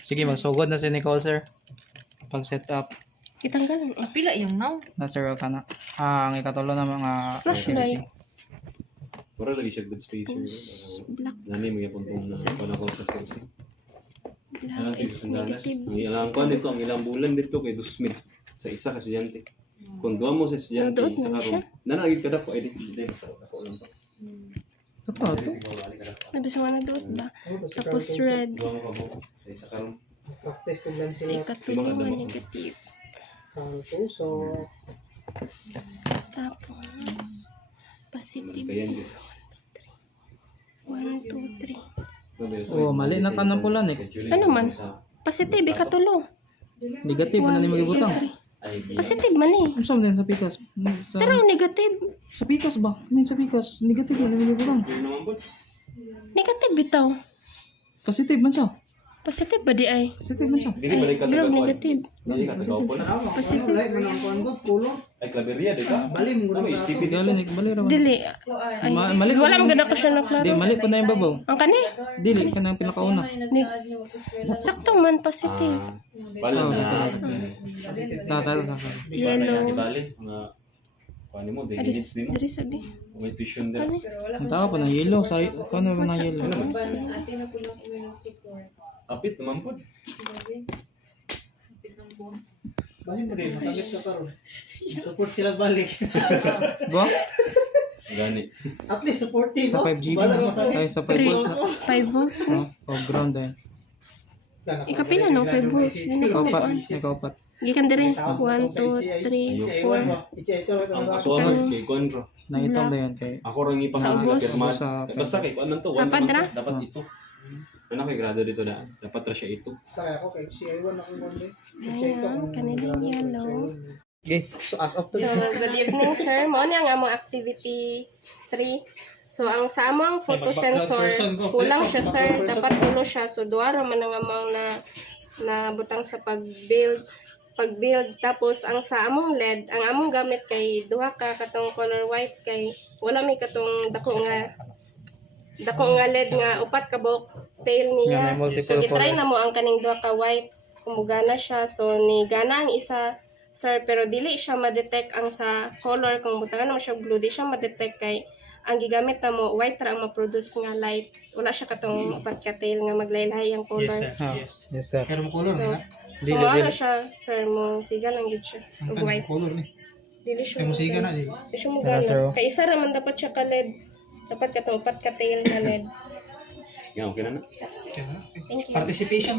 Sige, magsugod na si Nicole, sir. Pag set up. Kitanggalan. Pila yung now. Na sir, ka na. Ang ikatulo na mga Flashlight. Mura lagi siya good spacer. Black. Nani mo yung puntong na panakaw sa Cersei. Black is negative. Ang ilang kuan dito, ang ilang bulan dito kay Dusmith sa isa ka estudyante. Kung duwa mo sa estudyante Naduot sa na karon. Nanagid ka daw ay di basta ako lang to. ito pa, ito. Nabis mo na doon ba? Tapos red. Duwa mo pa mo sa isa karon. Practice ko lang Sa sila ikatulong negative. kanto. So, Tapos positive. Kayan din. 1, 2, 3. Oh, mali na ka ng pula, Nick. Ano man? Positive, ikatulo. Negative na ni magibutang. Positive man eh. Ano saan din sa pikas? Sa, Pero negative. sa pikas ba? Kanin sa pikas. Negative na ni magibutang. Yun naman po. Negative bitaw. Positive man siya. Positive ba di ay? Positive man siya. Dili balik ka Pero taga negative. Dili ka taga po na. Positive. Right, manang kuan kulo. Ay klaberia di ka? Balim mo Kami na stupid. Gali, Nick. Mali raman. Dili. Ay, Mali pa wala na- mo ganda ko siya na Di, klaro. mali pa na yung babaw. Ang kani? Dili, ka na yung pinakauna. Sakto man, positive. Bala Oh, na. Tata. Yellow. Ibalik mga kuan mo day Aris, minutes din mo. diri sabi. May tuition din. Kani? Ang tao pa ng yellow. Sa, kano ba ng yellow? Apit naman po. Balim mo din, makagit ka karon. Support sila balik. Ba? Gani. At least supportive. Sa oh. 5GB Bala na. masakit. Ay, sa 5 volts na. 5 volts na. Oh, ground din. Ikapila no, 5 volts. Yun Ikaw ako pat. kuan. Ikaw pat. Gikan diri. 1, 2, 3, 4. Ang kasuhan kay Conro. Na itong na yan kay. Ako rin ipang Sa sila ubos? pirma. Sa- Basta kay kuan lang to. one Dapat naman ra? to. Dapat ito. Ano kay grado dito na? Dapat ra siya ito. Kaya ako kay CI1 ako one day. Ayan, kanilang yellow. Okay, so as of So, good evening, sir. Mao ni ang among activity 3. So, ang sa among photo sensor, kulang siya, sir. Dapat tulo siya. So, duha ra man ang among na butang sa pag-build. Tapos, ang sa among LED, ang among gamit kay duha ka katong color white kay wala may katong dako nga LED nga upat ka buok tail Nga, niya. may multiple So, i-try colors. na mo ang kaning duha ka white. Kumugana siya. So, ni gana ang isa, sir, pero dili siya ma-detect ang sa color. Kung butangan naman siya blue, di siya ma-detect kay ang gigamit na mo, white ra ang ma-produce nga light. Wala siya katong upat ka tail nga maglaylahay ang color. Ah, yes sir. Pero mo color So, na. Dili, so ano dili. siya, sir, mo siga lang gid siya. Ug white. Color ni. Dili siya. Kay musiga na di. Di siya mo Tara, sir, oh. Kay isa ra man dapat siya ka LED. Dapat katong upat ka tail na LED. Yan okay na na. Thank you. Participation